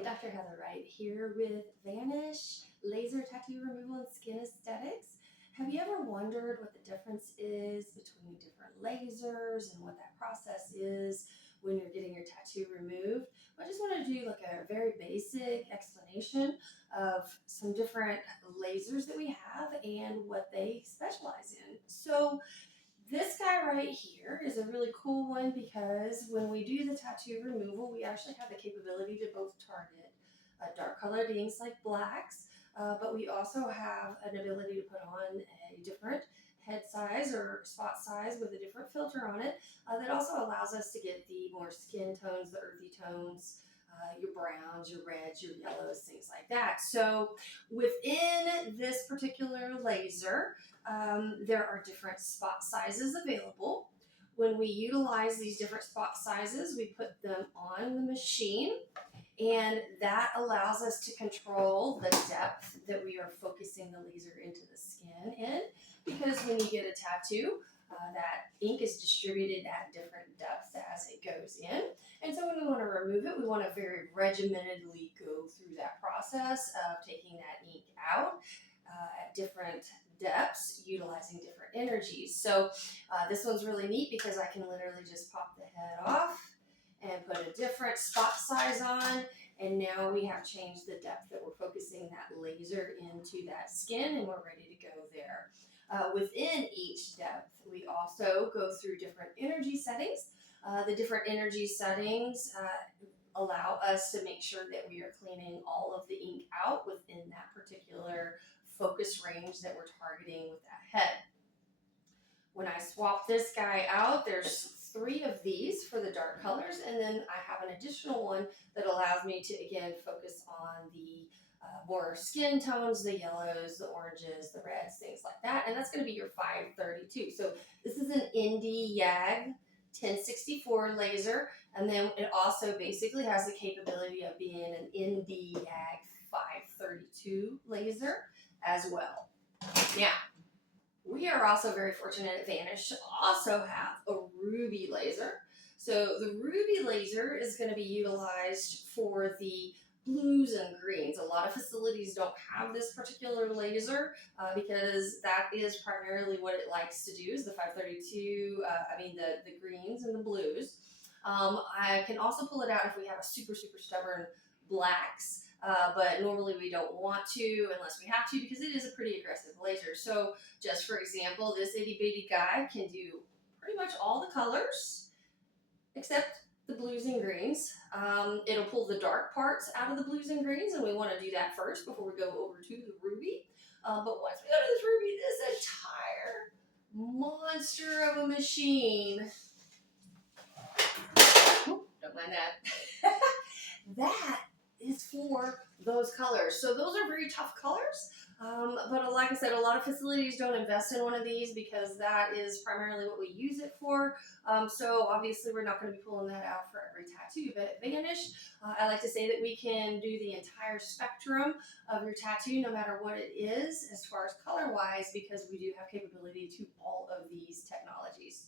Hi, Dr. Heather Wright here with Vanish Laser Tattoo Removal and Skin Aesthetics. Have you ever wondered what the difference is between different lasers and what that process is when you're getting your tattoo removed? I just want to do like a very basic explanation of some different lasers that we have and what they specialize in. So this guy right here is a really cool one because when we do the tattoo removal, we actually have the capability to both target dark colored inks like blacks, but we also have an ability to put on a different head size or spot size with a different filter on it that also allows us to get the more skin tones, the earthy tones, your browns, your reds, your yellows, things like that. So within this particular laser, there are different spot sizes available. When we utilize these different spot sizes, we put them on the machine, and that allows us to control the depth that we are focusing the laser into the skin in, because when you get a tattoo, that ink is distributed at different depths as it goes in. And so when we want to remove it, we want to very regimentedly go through that process of taking that ink out at different depths, utilizing different energies. So this one's really neat because I can literally just pop the head off and put a different spot size on, and now we have changed the depth that we're focusing that laser into that skin, and we're ready to go there. Within each depth, we also go through different energy settings. The different energy settings allow us to make sure that we are cleaning all of the ink out within that particular focus range that we're targeting with that head. When I swap this guy out, there's 3 of these for the dark colors, and then I have an additional one that allows me to again focus on the more skin tones, the yellows, the oranges, the reds, things like that, and that's going to be your 532. So this is an NDYAG 1064 laser, and then it also basically has the capability of being an NDYAG 532 laser as well. Now, we are also very fortunate at Vanish to also have a ruby laser. So the ruby laser is going to be utilized for the blues and greens. A lot of facilities don't have this particular laser because that is primarily what it likes to do is the 532, the greens and the blues. I can also pull it out if we have a super stubborn blacks. But normally we don't want to unless we have to because it is a pretty aggressive laser. So just for example, this itty bitty guy can do pretty much all the colors except the blues and greens. It'll pull the dark parts out of the blues and greens, and we want to do that first before we go over to the ruby. But once we go to this ruby, this entire monster of a machine, don't mind that, that is for those colors. So those are very tough colors, but like I said, a lot of facilities don't invest in one of these because that is primarily what we use it for. So obviously we're not going to be pulling that out for every tattoo, but at Vanish, I like to say that we can do the entire spectrum of your tattoo no matter what it is as far as color wise, because we do have capability to all of these technologies.